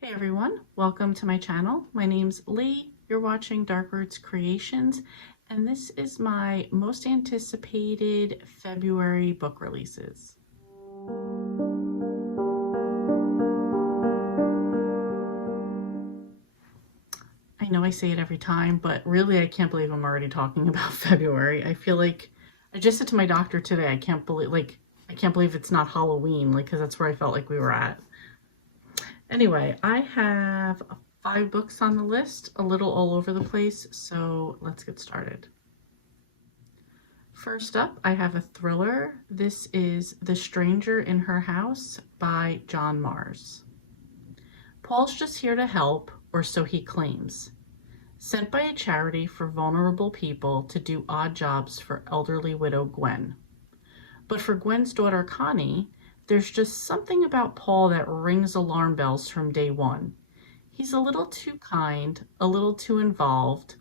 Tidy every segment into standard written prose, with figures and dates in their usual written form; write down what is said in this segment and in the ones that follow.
Hey everyone, welcome to my channel. My name's Lee. You're watching Dark Roots Creations, and this is my most anticipated February book releases. I know I say it every time, but really I can't believe I'm already talking about February. I feel like I just said to my doctor today, I can't believe it's not Halloween, because that's where I felt like we were at. Anyway, I have 5 books on the list, a little all over the place, so let's get started. First up, I have a thriller. This is The Stranger in Her House by John Marrs. Paul's just here to help, or so he claims. Sent by a charity for vulnerable people to do odd jobs for elderly widow Gwen. But for Gwen's daughter Connie, there's just something about Paul that rings alarm bells from day one. He's a little too kind, a little too involved.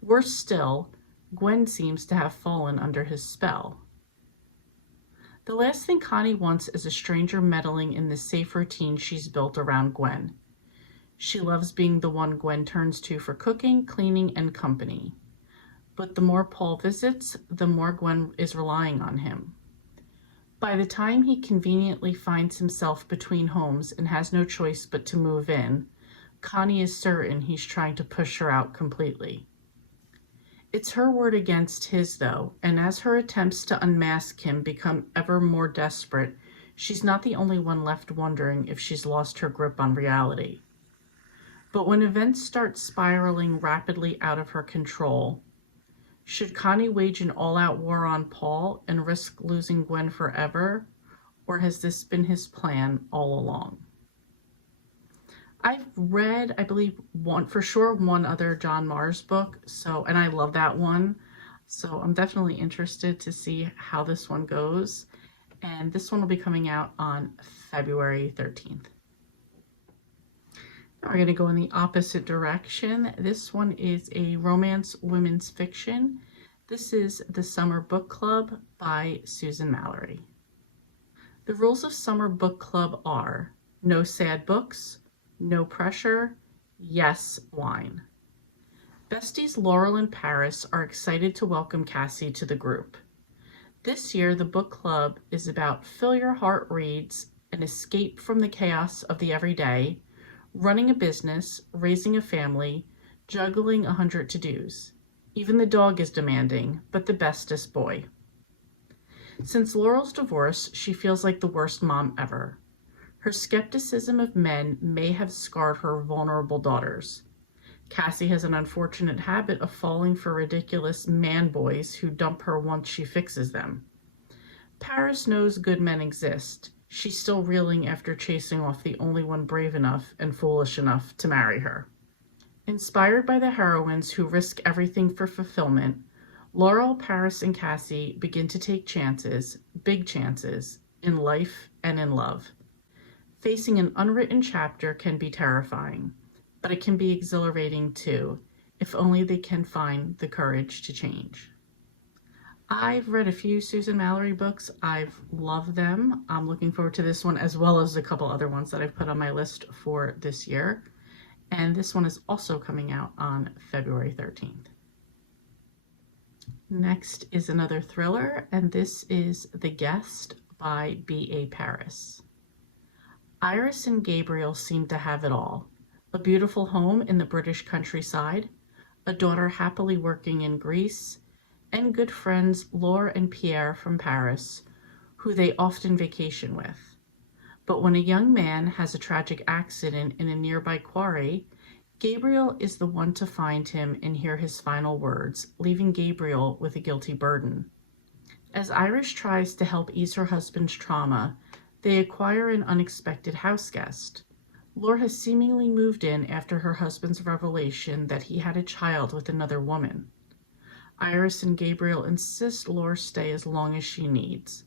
Worse still, Gwen seems to have fallen under his spell. The last thing Connie wants is a stranger meddling in the safe routine she's built around Gwen. She loves being the one Gwen turns to for cooking, cleaning, and company. But the more Paul visits, the more Gwen is relying on him. By the time he conveniently finds himself between homes and has no choice but to move in, Connie is certain he's trying to push her out completely. It's her word against his, though, and as her attempts to unmask him become ever more desperate, she's not the only one left wondering if she's lost her grip on reality. But when events start spiraling rapidly out of her control, should Connie wage an all-out war on Paul and risk losing Gwen forever, or has this been his plan all along? I've read, I believe, one other John Marrs book, and I love that one. So I'm definitely interested to see how this one goes. And this one will be coming out on February 13th. Now we're going to go in the opposite direction. This one is a romance women's fiction. This is The Summer Book Club by Susan Mallery. The rules of Summer Book Club are no sad books, no pressure, yes wine. Besties Laurel and Paris are excited to welcome Cassie to the group. This year, the book club is about fill your heart reads, an escape from the chaos of the everyday, running a business, raising a family, juggling 100 to-dos. Even the dog is demanding, but the bestest boy. Since Laurel's divorce, she feels like the worst mom ever. Her skepticism of men may have scarred her vulnerable daughters. Cassie has an unfortunate habit of falling for ridiculous man boys who dump her once she fixes them. Paris knows good men exist. She's still reeling after chasing off the only one brave enough and foolish enough to marry her. Inspired by the heroines who risk everything for fulfillment, Laurel, Paris, and Cassie begin to take chances, big chances, in life and in love. Facing an unwritten chapter can be terrifying, but it can be exhilarating too, if only they can find the courage to change. I've read a few Susan Mallery books. I've loved them. I'm looking forward to this one as well as a couple other ones that I've put on my list for this year. And this one is also coming out on February 13th. Next is another thriller, and this is The Guest by B.A. Paris. Iris and Gabriel seem to have it all. A beautiful home in the British countryside, a daughter happily working in Greece, and good friends Laure and Pierre from Paris, who they often vacation with. But when a young man has a tragic accident in a nearby quarry, Gabriel is the one to find him and hear his final words, leaving Gabriel with a guilty burden. As Iris tries to help ease her husband's trauma, they acquire an unexpected house guest. Laure has seemingly moved in after her husband's revelation that he had a child with another woman. Iris and Gabriel insist Laure stay as long as she needs.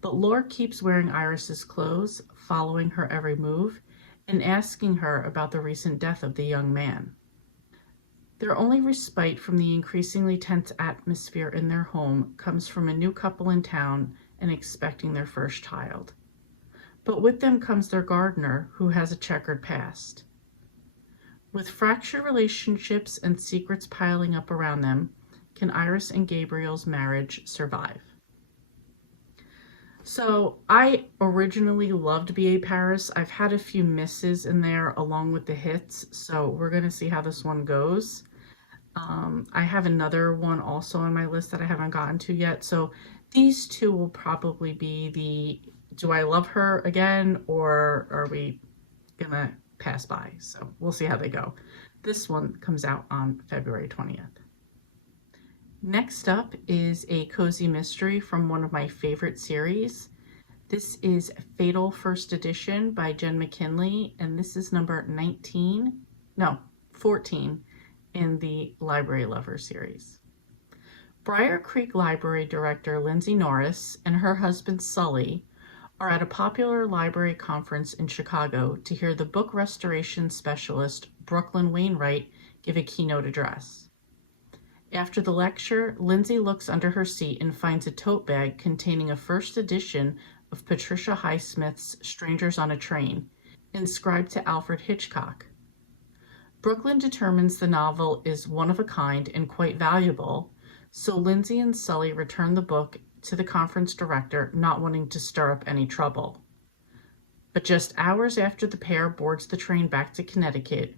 But Laure keeps wearing Iris's clothes, following her every move, and asking her about the recent death of the young man. Their only respite from the increasingly tense atmosphere in their home comes from a new couple in town and expecting their first child. but with them comes their gardener, who has a checkered past. With fractured relationships and secrets piling up around them, can Iris and Gabriel's marriage survive? So I originally loved B.A. Paris. I've had a few misses in there along with the hits, so we're going to see how this one goes. I have another one also on my list that I haven't gotten to yet, so these two will probably be the do I love her again, or are we gonna pass by? So we'll see how they go. This one comes out on February 20th. Next up is a cozy mystery from one of my favorite series. This is Fatal First Edition by Jen McKinley, and this is number 14 in the Library Lover series. Briar Creek Library Director Lindsay Norris and her husband Sully are at a popular library conference in Chicago to hear the book restoration specialist Brooklyn Wainwright give a keynote address. After the lecture, Lindsay looks under her seat and finds a tote bag containing a first edition of Patricia Highsmith's Strangers on a Train, inscribed to Alfred Hitchcock. Brooklyn determines the novel is one of a kind and quite valuable, so Lindsay and Sully return the book to the conference director, not wanting to stir up any trouble. But just hours after the pair boards the train back to Connecticut,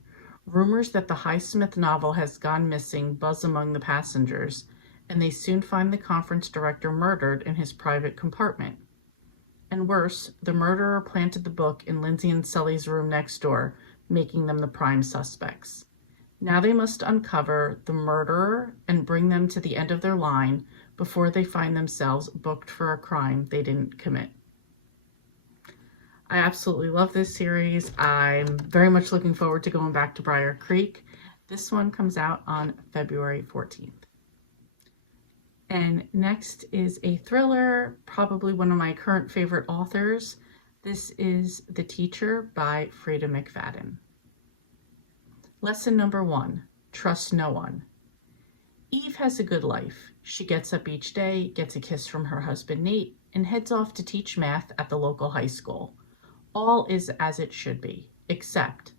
rumors that the Highsmith novel has gone missing buzz among the passengers, and they soon find the conference director murdered in his private compartment. And worse, the murderer planted the book in Lindsay and Sully's room next door, making them the prime suspects. Now they must uncover the murderer and bring them to the end of their line before they find themselves booked for a crime they didn't commit. I absolutely love this series. I'm very much looking forward to going back to Briar Creek. This one comes out on February 14th. And next is a thriller, probably one of my current favorite authors. This is The Teacher by Freida McFadden. Lesson number 1, trust no one. Eve has a good life. She gets up each day, gets a kiss from her husband Nate, and heads off to teach math at the local high school. All is as it should be, except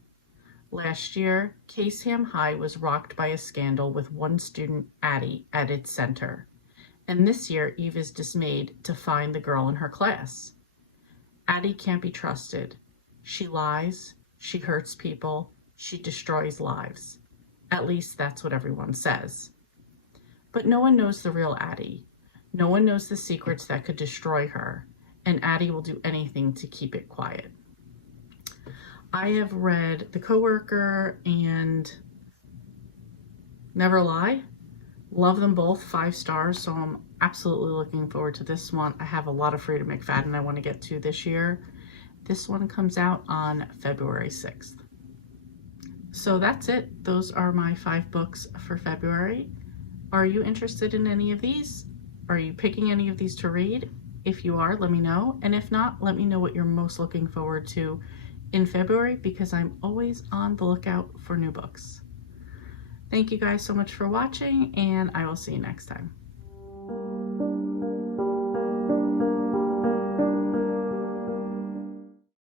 last year, Caseham High was rocked by a scandal with one student, Addie, at its center. And this year, Eve is dismayed to find the girl in her class. Addie can't be trusted. She lies, she hurts people, she destroys lives. At least that's what everyone says. But no one knows the real Addie. No one knows the secrets that could destroy her, and Addie will do anything to keep it quiet. I have read The Coworker and Never Lie. Love them both, 5 stars, so I'm absolutely looking forward to this one. I have a lot of Freida McFadden I want to get to this year. This one comes out on February 6th. So that's it. Those are my 5 books for February. Are you interested in any of these? Are you picking any of these to read? If you are, let me know. And if not, let me know what you're most looking forward to in February, because I'm always on the lookout for new books. Thank you guys so much for watching, and I will see you next time.